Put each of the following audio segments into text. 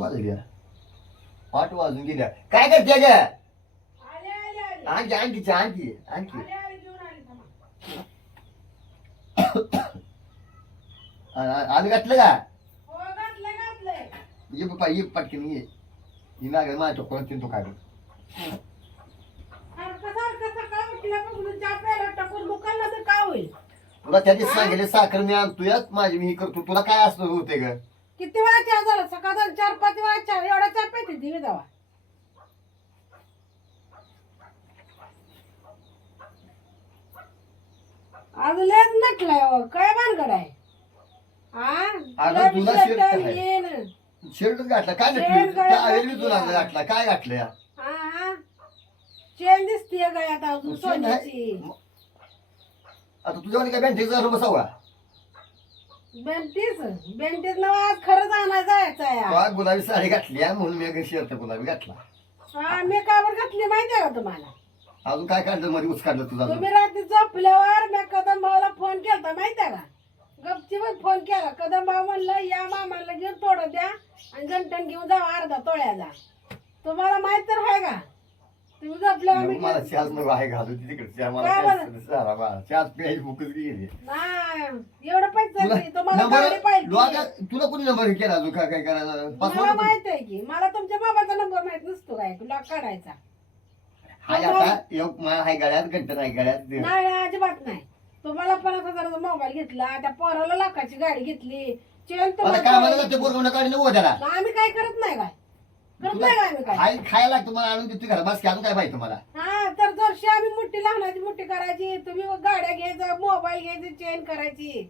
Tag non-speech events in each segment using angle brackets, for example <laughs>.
वाजल्या पाठ वाजून गेल्या. काय करते ग? आणखी आणखी आणखी आणखी. आले आले घेऊन आले थांबा. आ- आ- आम्ही घातलं का? हो ये बाबा ये पटकन ये. ही नागर माझ्या कोण तो काय तुला त्या दिवशी सांगितले साखर मी आणतोय माझी मी करतो. तुला काय असतं होते ग? किती वेळा चहा झाला? सकाळ चार पाच वेळा चहा एवढा चहा प्यायची दिवी जावा. आज लेच नटलाय हो. काय भानगड आहे? हा अगं, तुला. येईन. शर्टच घातला. काय मी घातली? तुला आहे. घातला. काय घातलं या? हा चेन दिसतीये गळ्यात अजून चेन आहे. सोन्याची. आता काय जाणं बसावा? बेंटीस बेंटीस ना आज खरंच आणायला जायचं आहे. गुलाबी साडी घातली आहे म्हणून मी शर्ट गुलाबी घातला. हा मी काबर घातली माहितीये का तुम्हाला? अजून काय काढलं मध्ये उच काढलं तुझा तुम्ही रात्री झोपल्यावर मी कदम भाऊला फोन केलता माहितीये का? गपचीवर फोन केला. कदम भाऊ म्हणलं या मामाला घेऊन तोडं द्या आणि गंटन घेऊन जावा अर्धा तोळ्याचा तुम्हाला माहीत तर आहे का? तुम्ही झोपल्यावर मी मला चहाच नको आहे घालू तिकडे. चहा मला काय काय बरं? सारा बा चहाच प्यायची भूकच गेली. नाही एवढं पैसे तुला तुम्हाला नंबर पाहिजे. लोका- तुला कोणी नंबर केला अजून? काय काय करायचं मला पासवर्ड माहीत आहे की मला तुमच्या बाबाचा नंबर माहीत नसतो काय लॉक काढायचा. हाय आता एक मला हाय गळ्यात घंटा नाही गळ्यात. नाही नाही, अजिबात नाही. तुम्हाला पन्नास हजाराचा मोबाईल घेतला त्या पोराला लाखाची गाडी घेतली. चेन आता मला काढी नको त्याला. ना, आम्ही काय करत नाही काय? करत तुला नाही काय आम्ही काय? खाय खायला मला आणून देतो घरात बस की अजून काय पाहिजे तुम्हाला? हा तर जरशी आम्ही मोठी लहानाची मोठी करायची तुम्ही गाड्या घ्यायचा मोबाईल घ्यायची चेन करायची.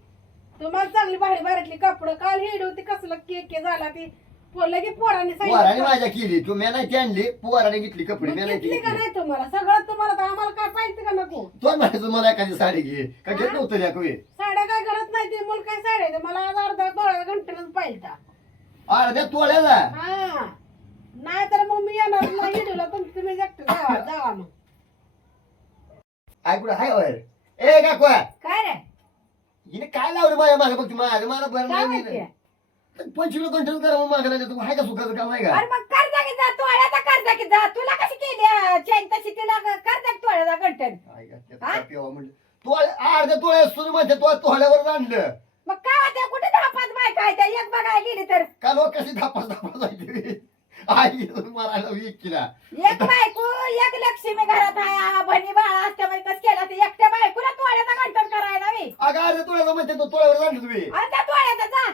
तुम्हाला चांगली भारी भारीतली कपडं. काल हेड होती कसलं केक के झाला ती. पोरलं की पोरांनी पोराने सांगितलं माझ्या केली. तू मी नाही ती आणली. पोराने घेतली कपडे. मी नाही घेतली का घेतली नाही तुम्हाला? सगळं तुम्हाला तर आम्हाला काय पाहिजे का नको? तो म्हणायचं मला एखादी साडी घे. का घेत? नव्हतं या कवी साड्या काय करत नाही ते? मुलं काय साड्या आहेत? मला आज अर्धा दोळा घंटेनच पाहिजे अर्ध्या तोळ्याला? हा. नाही तर मग मी येणार नाही. हिडूला तुम तुम्ही एकटे जावा जावा मग. ऐकून हाय वर. ए का कोया काय रे? हिने काय लावलं माझ्या मागे? बघ माझं मला बरं काय नाही माहितीये? पंचवीस कंटिन्यू करा मग मागं नाही तू हाय का सुखाचं काम आहे का? अरे मग कर्जा की जा तोळ्याचा की जा. तुला कशी केली चैन तशी? तिला तोळ्याचा घंटन काय का, त्यात हा? काय प्यावं म्हणलं? तू अर्ध्या तोळ्या सुरू म्हणते तू तोळ्यावर आणलं. मग काय होत्या? कुठे पाच बायका आहेत? त्या एक बघायला गेली तर. का लोक कशी धापास धापास जायचे आई मारायला वीक केला एक बायको एक लक्ष्मी घरात आहे. भणी बाळा असत्या म्हणजे कसं केला? ते एकट्या बायकोला तोळ्याचा घंटन करायला मी अगं तोळ्याला म्हणते तो तोळ्यावर आणलं तुम्ही. आणि त्या तोळ्याचा जा.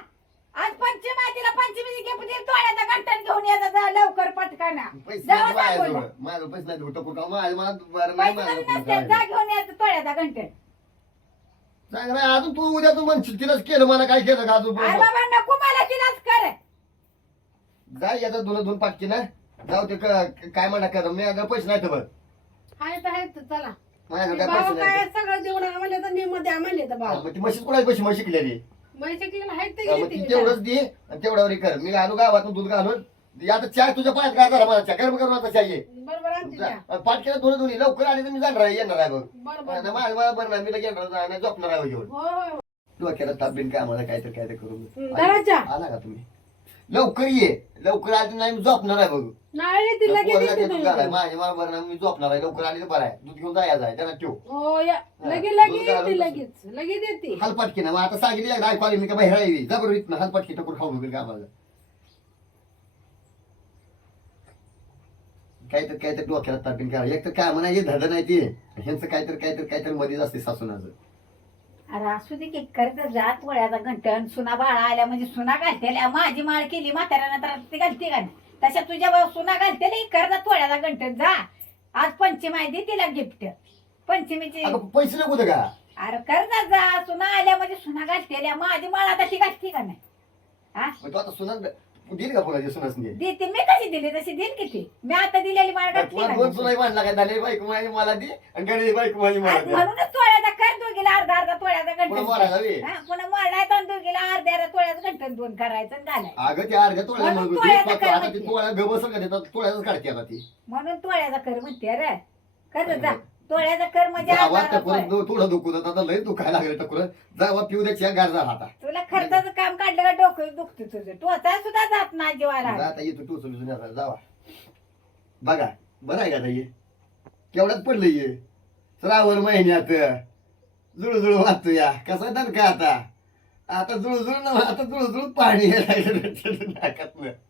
आज पंचमी आहे तिला पंचमी घे तोळ्याचा घंटन घेऊन यायचा जा लवकर पटकन. पैसे जावा नाही सांगून. माझ्याजवळ. माझं पैसे नाही का? मला बरं नाही पैसे माझं नसते जा घेऊन यायचं तोळ्याचा घंटन चांगलं आहे. अजून तू उद्या तू म्हणशील तिलाच केलं मला काय केलं का अजून अरे बाबा नको मला तिलाच कर. जा याचा दोन दोन पाटकी ना. जाऊ ते क- काय म्हणा कर मी अगं पैसे नाही तर बघ. हाय तर हाय तर चला. माझ्याकडे काय भाऊ पैसे काय नाही. सगळं देऊन म्हणले तर निम द्या म्हणले तर हा, भाऊ मग ती म्हशीच कोणाची पैसे म्हशी शिकलेली म्हैस शिकलेलं हाय तर मग गेली ती ती तेवढंच दे आणि तेवढ्यावर हे कर. मी घालू गावातून दूध घालून. आता चाय तुझ्या पायात काय झाला मला? चहा करून आता चाय ये. बरोबर. द्या. पाठ केलं दोन्ही दोन्ही. लवकर आले तर मी जाणार आहे येणार आहे बघ. बरोबर. नाही, मला मला बरं नाही. मी लगेच येणार नाही, झोपणार आहे घेऊन हो हो डोक्याला ताप बिन काय आम्हाला काय तर काय तर हं, धराच्या. आला का तुम्ही? लवकर ये. लवकर आले नाही मी झोपणार आहे बघ. नाही ती लगेच पोरं येते लगेच दूध घालाय. तुम्ही. माझ्या मला बरं नाही, मी झोपणार आहे. लवकर आली तर बरं आहे. दूध घेऊन जायचं आहे त्यांना ठेव. हो या. हा, लगेच दूध लगेच घालून येते तसं. लगेच. लगेच येते. हलपटकी ना मग आता सांगितली एकदा ऐकू आली मी का बाहेर यावी जबर इथनं हलपटकी टपूर खाऊ नको का आम्हाला. काय तर काय तर डोक्याला तापीन करा. एक तर काय म्हणा हे धड नाही ते. ह्यांचं काहीतरी काहीतरी काहीतरी मध्येच असते सासूनाचं. अरे असू दे की करत जात वळ्याचा घंटन. सुना बाळा आल्या म्हणजे सुना घालतेल्या. माझी माळ केली म्हाताऱ्यानं तर ती घालते का? तशा तुझ्या बा- सुना घालतेली करत तोळ्याचा घंटन. जा. आज पंचमी आहे दे तिला गिफ्ट पंचमीची अगं पैसे नको होते का? अरे करत जा. सुना आल्या म्हणजे सुना घालतेल्या. माझी माळ आता ती घालते का नाही? हा मग तू आता सुना देईल का पुन्हा सुनाच नाही देते. मी कशी दिली? तशी देईल किती मी आता दिलेली माळ घातली तुला का दोन नाही? सुनाई मांडला काय झाले बायको माझी मला दे आणि गणेश बायको माझी मला आज दे. म्हणूनच तोळ्याचा कर दोघीला अर्धा अर्धा तोळ्याचा हा, पुन्हा मोडायचा आणि दोघीला अर्ध्या अर्ध्या तोळ्याचं घंटन दोन करायचं आणि घालायचं. अगं ते अर्ध्या तोळ्या म्हणून मग तोळ्याचं आता काय ती तोळ्या ग बसल का ते? तोळ्याच काढते आता ती. म्हणून तोळ्याचा कर म्हणते रे कर जा. तोळ्याचा कर म्हणजे गावात अर्धा टकुरं तोळा. थोडं आता लय दुखायला लागलं टकुरं जावा पिऊ दे गार झाला आता. तुला खर्चाचं काम काढलं का डोकं दुखत तुझं? टोचा सुद्धा जात ना जीवाला. जा आता येतो आता जावा. बघा बरं आहे का आता ये केवढ्यात पडलं ये श्रावण महिन्यात. जुळजुळ वाहतो या कसा दणका आता? आता जुळजुळ ना आता जुळजुळ पाणी यायला <laughs>